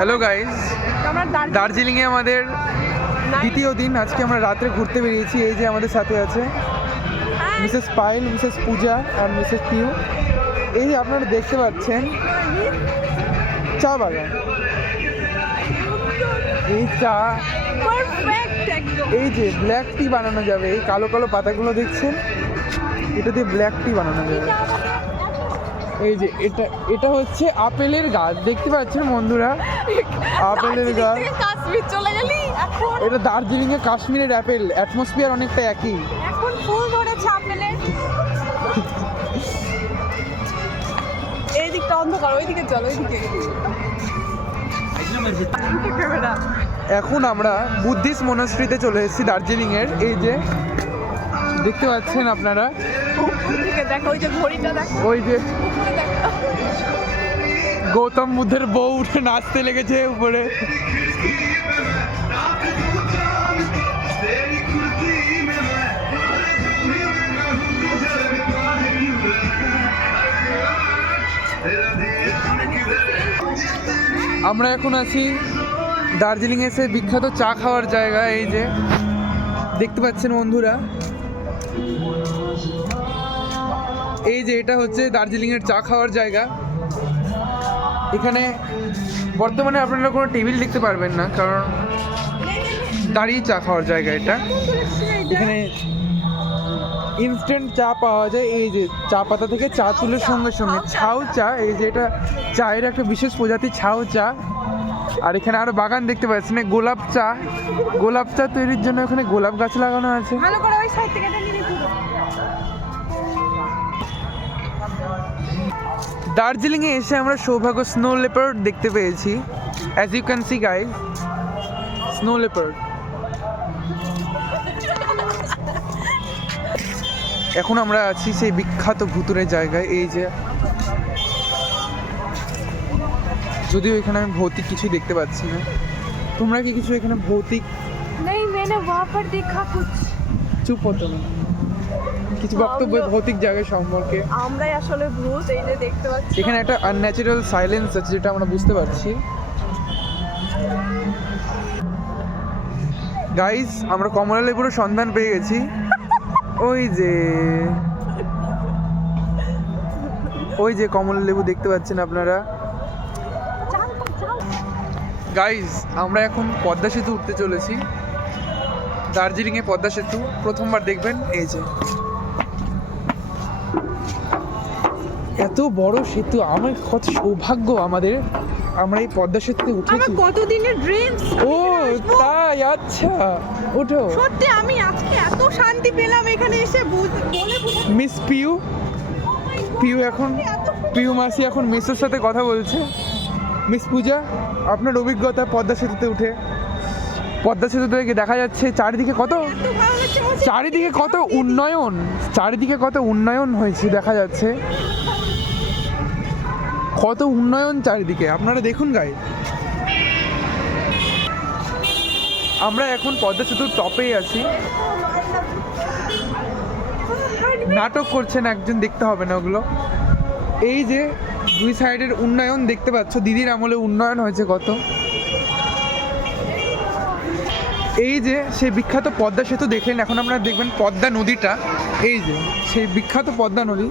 Hello guys, দার্জিলিংয়ে আমাদের দ্বিতীয় দিন। আজকে আমরা রাত্রে ঘুরতে বেরিয়েছি। এই যে আমাদের সাথে আছে মিসেস পায়েল, মিসেস পূজা আর মিসেস পিউ। এই যে আপনারা দেখতে পাচ্ছেন চা বাগান। এই চা, এই যে ব্ল্যাক টি বানানো যাবে। এই কালো কালো পাতাগুলো দেখছেন, এটা দিয়ে ব্ল্যাক টি বানানো যাবে। এই যে এটা হচ্ছে আপেলের গাছ, দেখতে পাচ্ছেন বন্ধুরা, আপেলের গাছ। কাশ্মীর চলে গেলি এখন? এটা দার্জিলিং এ কাশ্মীরের আপেল, অ্যাটমসফিয়ার অনেকটা একই। এখন ফুল ধরেছে আপেলের। এই দিকটা অন্ধকার, ওইদিকে চল, ওইদিকে। এখন আমরা বুদ্ধিস্ট মনাস্ট্রিতে চলে এসেছি দার্জিলিং এর। এই যে দেখতে পাচ্ছেন আপনারা, দেখো ওই যে ঘড়িটা, দেখো ওই যে উপরে দেখো। গৌতম বুদ্ধের বউ উঠে নাচতে লেগেছে উপরে। আমরা এখন আছি দার্জিলিং এসে বিখ্যাত চা খাওয়ার জায়গা। এই যে দেখতে পাচ্ছেন বন্ধুরা, এই যে এটা হচ্ছে দার্জিলিং এর চা খাওয়ার জায়গা। এখানে বর্তমানে আপনারা কোনো টেবিল দেখতে পারবেন না, কারণ দাঁড়িয়ে চা খাওয়ার জায়গা এটা। এখানে ইনস্ট্যান্ট চা পাওয়া যায়। এই যে চা পাতা থেকে চা তুলের সঙ্গে সঙ্গে ছাউ চা, এই যে এটা চায়ের একটা বিশেষ প্রজাতি ছাউ চা। আর এখানে আরো বাগান দেখতে পাচ্ছেন, গোলাপ চা। গোলাপ চা তৈরির জন্য এখানে গোলাপ গাছ লাগানো আছে। ভালো করে ওই সাইড থেকে এটা নিবি পুরো। দার্জিলিং এ এসে আমরা সৌভাগ্য স্নো লেপার্ড দেখতে পেয়েছি। As you can see guys, snow leopard. এখন আমরা আছি সেই বিখ্যাত ভুতুরের জায়গায়। এই যে, যদিও এখানে আমি ভৌতিক কিছুই দেখতে পাচ্ছি না। তোমরা কি কিছু এখানে ভৌতিক? नहीं मैंने वहां पर देखा कुछ। চুপ হতো না, কিছু বক্তব্য ভৌতিক জায়গা সম্পর্কে। আমরাই আসলে ভূত, এই যে দেখতে পাচ্ছি। এখানে একটা আনন্যাচারাল সাইলেন্স আছে, যেটা আমরা বুঝতে পারছি। গাইস, আমরা কমলা লেবুর সন্ধান পেয়ে গেছি। ওই যে, ওই যে কমলা লেবু দেখতে পাচ্ছেন আপনারা। গাইস, আমরা এখন পদ্মা সেতু উঠতে চলেছি। দার্জিলিং এ পদ্মা সেতু প্রথমবার দেখবেন। এই যে এত বড় সেতু, আমার কত সৌভাগ্য আমাদের, আমরা এই পদ্মা সেতুতে উঠেছি। আমার কতদিনের ড্রিমস। ও তাই, আচ্ছা ওঠো। সত্যি আমি আজকে এত শান্তি পেলাম এখানে এসে, বলে মিস পিউ, পিউ এখন, পিউ মাসি এখন মিসের সাথে কথা বলছে। মিস পূজা, আপনার অভিজ্ঞতা পদ্মা সেতুতে উঠে? পদ্মা সেতু থেকে দেখা যাচ্ছে চারিদিকে কত, চারিদিকে কত উন্নয়ন, চারিদিকে কত উন্নয়ন হয়েছে দেখা যাচ্ছে, কত উন্নয়ন চারিদিকে, আপনারা দেখুন গাই। আমরা এখন পদ্মা সেতুর টপেই আছি। নাটক করছেন একজন, দেখতে হবে না ওগুলো। এই যে দুই সাইডের উন্নয়ন দেখতে পাচ্ছ, দিদির আমলে উন্নয়ন হয়েছে কত। এই যে সেই বিখ্যাত পদ্মা সেতু দেখলেন, এখন আপনারা দেখবেন পদ্মা নদীটা। এই যে সেই বিখ্যাত পদ্মা নদী।